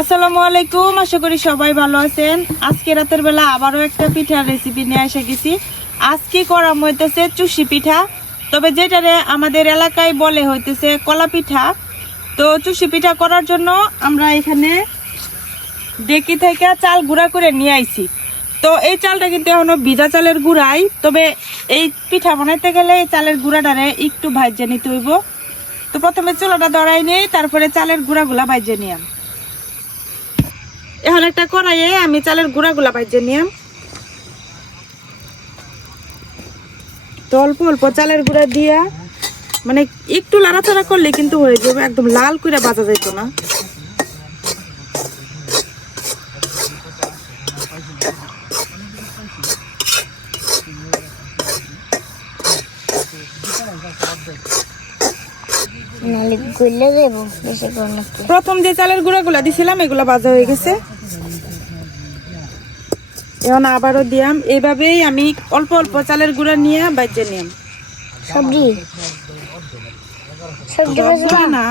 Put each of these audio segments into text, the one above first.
আসসালামু আলাইকুম, আশা করি সবাই ভালো আছেন। আজকে রাতের বেলা আবারও একটা পিঠার রেসিপি নিয়ে এসে গেছি। আজকে করা হইতেছে চুষি পিঠা, তবে যেটারে আমাদের এলাকায় বলে হইতেছে কলা পিঠা। তো চুষি পিঠা করার জন্য আমরা এখানে ডেকি থেকে চাল গুঁড়া করে নিয়ে আইছি। তো এই চালটা কিন্তু এখনো ভিজা চালের গুঁড়াই, তবে এই পিঠা বানাইতে গেলে এই চালের গুঁড়াটারে একটু ভাইজে নিতে হইব। তো প্রথমে চুলাটা ধরাই নেই, তারপরে চালের গুঁড়াগুলা ভাইজে নিয়াম। এখন একটা কড়াইয়ে আমি চালের গুঁড়াগুলা ভাইজে নিয়াম। তো অল্প অল্প চালের গুঁড়া দিয়া মানে একটু লাড়াচাড়া করলে কিন্তু হয়ে যাবে, একদম লাল করে ভাজা যাইতো না। প্রথম যে চালের গুঁড়াগুলা দিছিলাম এগুলা ভাজা হয়ে গেছে, এখন আবারও দিয়াম। এইভাবেই আমি অল্প অল্প চালের গুঁড়া নিয়ে ভাজে নিয়াম। সবজি না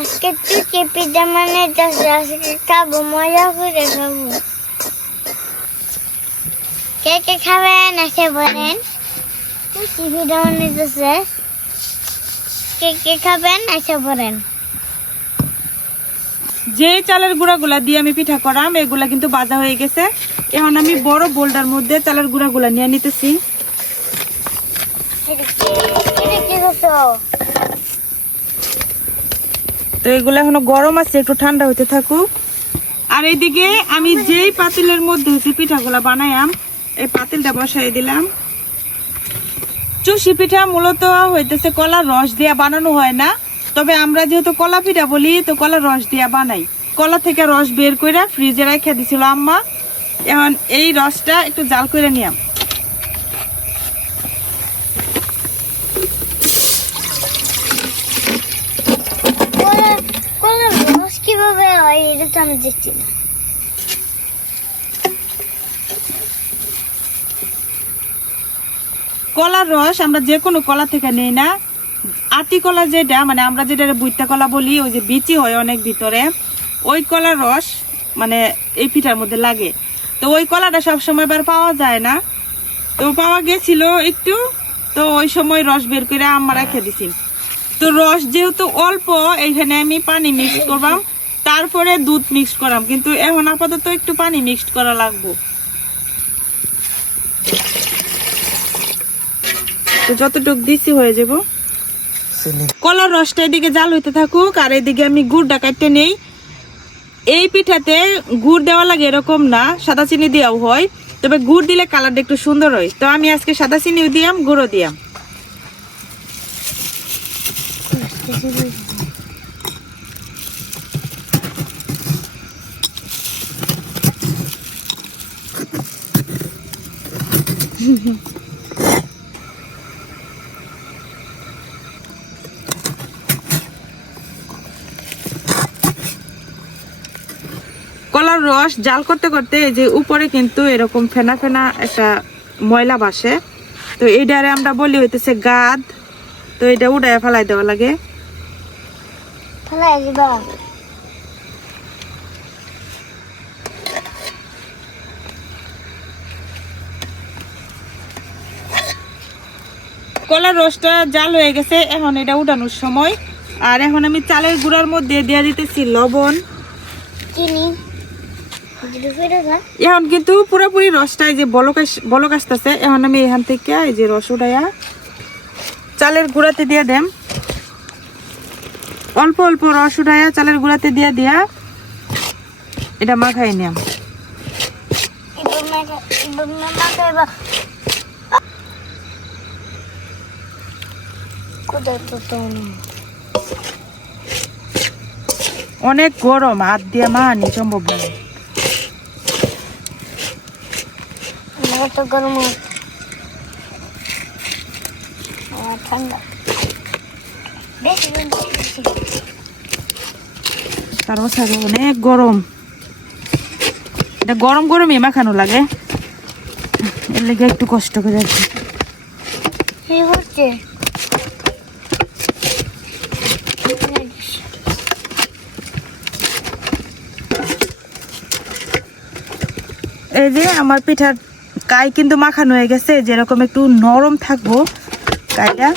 আজকে তুই চেপিটা মানে আজকে খাবো, মজা করে খাবো। কে কে খাবেন এসে বলেন। চেপিটা মানে কে কে খাবেন এসে বলেন। যে চালের গুঁড়াগুলা দিয়ে আমি পিঠা করাম এগুলা কিন্তু ভাজা হয়ে গেছে। এখন আমি বড় বোলটার মধ্যে চালের গুঁড়াগুলা নিয়ে নিতেছি। তো এগুলো এখনো গরম আছে, একটু ঠান্ডা হইতে থাকুক। আর এইদিকে আমি যেই পাতিলের মধ্যে হচ্ছে পিঠাগুলা বানাইলাম এই পাতিলটা বসাই দিলাম। চুষি পিঠা মূলত হইতেছে কলার রস দিয়ে বানানো হয় না, তবে আমরা যেহেতু কলা পিঠা বলি তো কলার রস দিয়ে বানাই। কলা থেকে রস বের করে ফ্রিজে রেখে দিছিল আম্মা। এখন এই রসটা একটু জাল করে নিলাম। কিভাবে হয় এটা তো আমি দেখছি না। কলার রস আমরা যে কোনো কলা থেকে নেই না, আটি কলা যেটা মানে আমরা যেটা বুইতা কলা বলি, ওই যে বিচি হয় অনেক ভিতরে, ওই কলার রস মানে এই পিঠার মধ্যে লাগে। তো ওই কলাটা সবসময় বার পাওয়া যায় না, তো পাওয়া গেছিল একটু, তো ওই সময় রস বের করে আম্মা রেখে দিছি। তো রস যেহেতু অল্প, এইখানে আমি পানি মিক্স করবাম, তারপরে দুধ মিক্স করাম, কিন্তু এখন আপাতত একটু পানি মিক্সড করা লাগবো। তো যতটুক দিছি হয়ে যাব। কলার রসটা এদিকে জাল হইতে থাকুক, আর এদিকে আমি গুড়টা কাটতে নেই। এই পিঠাতে গুড় দেওয়া লাগে এরকম না, সাদা চিনি দেওয়াও হয়, তবে গুড় দিলে কালারটা একটু সুন্দর হয়। তো আমি আজকে সাদা চিনিও দিয়াম, গুঁড়ো দিয়াম। কলার রস জাল করতে করতে এই যে উপরে কিন্তু এরকম ফেনা ফেনা একটা ময়লা বাসে, তো এইটারে আমরা বলি হইতেছে গাদ। তো এটা উড়ায় ফেলাই দেওয়া লাগে। কলার রসটা জাল হয়ে গেছে, এখন এটা উঠানোর সময়। আর এখন আমি চালের গুঁড়ার মধ্যে দিয়ে দিতেছি লবণ, চিনি। এখন কিন্তু পুরোপুরি রসটা এই যে বলক আসতেছে, এখন আমি এখান থেকে এই যে রস উঠাইয়া চালের গুঁড়াতে দিয়ে দেম। অল্প অল্প রস উঠাইয়া চালের গুঁড়াতে দিয়ে দিয়া এটা মাখাই নিলাম। অনেক গরম, হাত দিয়ে মানি সম্ভব না। তো গরম ঠান্ডা বেশি বেশি তারপর থাকে অনেক গরম, এটা গরম গরমই মাখানো লাগে, এর লেগে একটু কষ্ট করে আর কি। কি হচ্ছে এই যে আমার পিঠার কাই কিন্তু মাখানো হয়ে গেছে, যেরকম একটু নরম থাকবো কাইটা।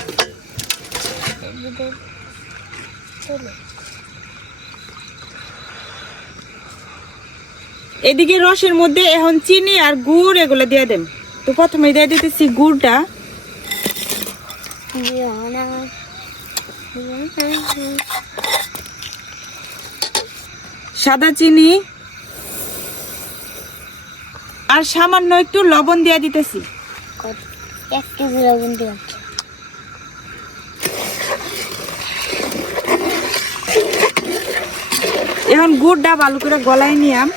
এদিকে রসের মধ্যে এখন চিনি আর গুড় এগুলো দিয়ে দেন। তো প্রথমে দিয়ে দিতেছি গুড়টা, সাদা চিনি আর সামান্য একটু লবণ দিয়ে দিতেছি। 1 কেজি লবণ দিয়ে এখন গুড়টা ভালো করে গলায় নিয়াম।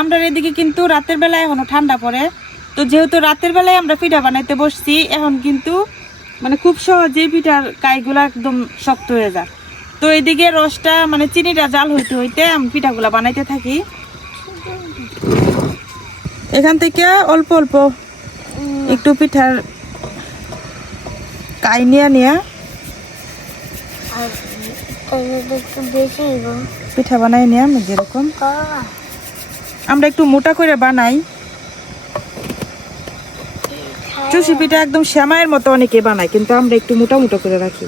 আমরা এদিকে কিন্তু রাতের বেলায় এখনো ঠান্ডা পড়ে, তো যেহেতু রাতের বেলায় আমরা পিঠা বানাইতে বসছি, এখন কিন্তু মানে খুব সহজেই পিঠার কাইগুলা একদম শক্ত হয়ে যায়। তো এইদিকে রসটা মানে চিনিটা জাল হইতে হইতে আমি পিঠাগুলা বানাইতে থাকি। এখান থেকে অল্প অল্প একটু পিঠার কাই নিয়ে নিয়ে একটু বেশি পিঠা বানাই নিয়ে আমি যেরকম আমরা একটু মোটা করে বানাই। চুষি পিঠা একদম শ্যামাইয়ের মতো অনেকে বানায়, কিন্তু আমরা একটু মোটা মোটা করে রাখি।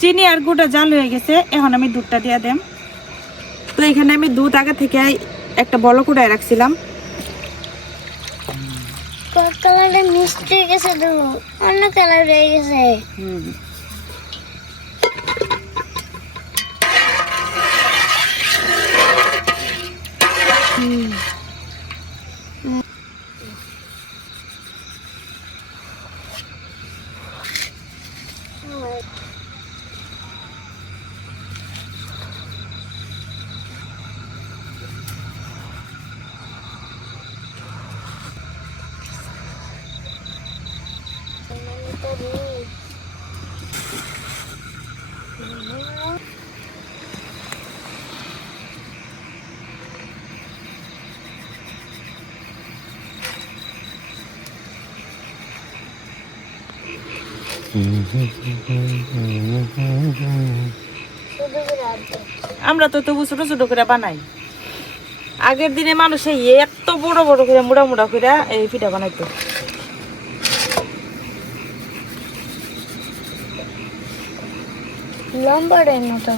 চিনি আর গুড়টা জাল হয়ে গেছে, এখন আমি দুধটা দিয়ে দেম। তো এখানে আমি দুধ আগে থেকে একটা বলক উঠায় রাখছিলাম। কালারটা মিষ্টি হয়ে গেছে, তো অন্য কালার হয়ে গেছে। আমরা তো তবু ছোট ছোট করে বানাই। আগের দিনে মানুষে এত বড় বড় করে মোড়া মোড়া করে এই পিঠা বানাইতো। লম্বাটার মতো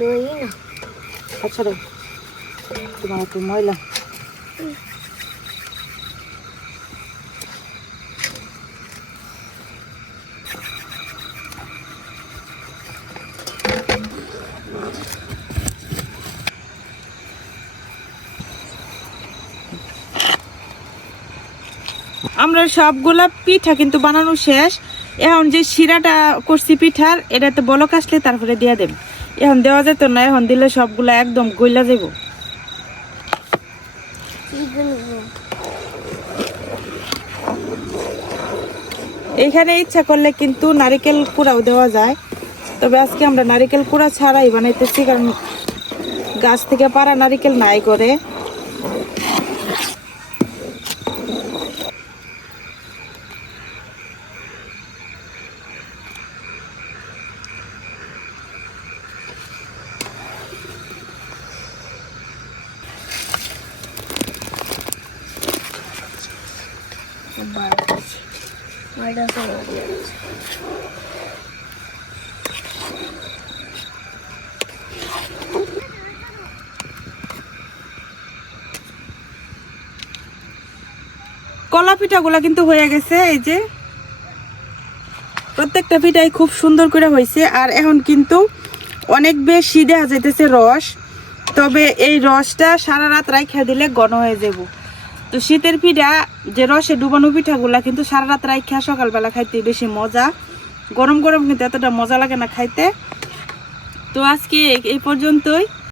লই না। আচ্ছা রে, তোমার একটু ময়লা। আমরা সবগুলা পিঠা কিন্তু বানানো শেষ। এখন যে শিরাটা করছি পিঠার, এটাতে বলক আসলে তারপরে দিয়ে দেব। এখন দেওয়া যেত না, এখন দিলে সবগুলা একদম গইলা যাব। এইখানে ইচ্ছা করলে কিন্তু নারিকেল কুড়াও দেওয়া যায়, তবে আজকে আমরা নারিকেল কুড়া ছাড়াই বানাইতেছি, কারণ গাছ থেকে পাড়া নারিকেল নাই করে। কলা পিঠাগুলা কিন্তু হয়ে গেছে। এই যে প্রত্যেকটা পিঠাই খুব সুন্দর করে হয়েছে, আর এখন কিন্তু অনেক বেশি দেখা যাইতেছে রস। তবে এই রসটা সারা রাত রাইখা দিলে ঘন হয়ে যাব। তো শীতের পিঠা যে রসে ডুবানো পিঠাগুলা কিন্তু সারা রাত রাইখা সকালবেলা খাইতে বেশি মজা, গরম গরম কিন্তু এতটা মজা লাগে না খাইতে। তো আজকে এই পর্যন্তই।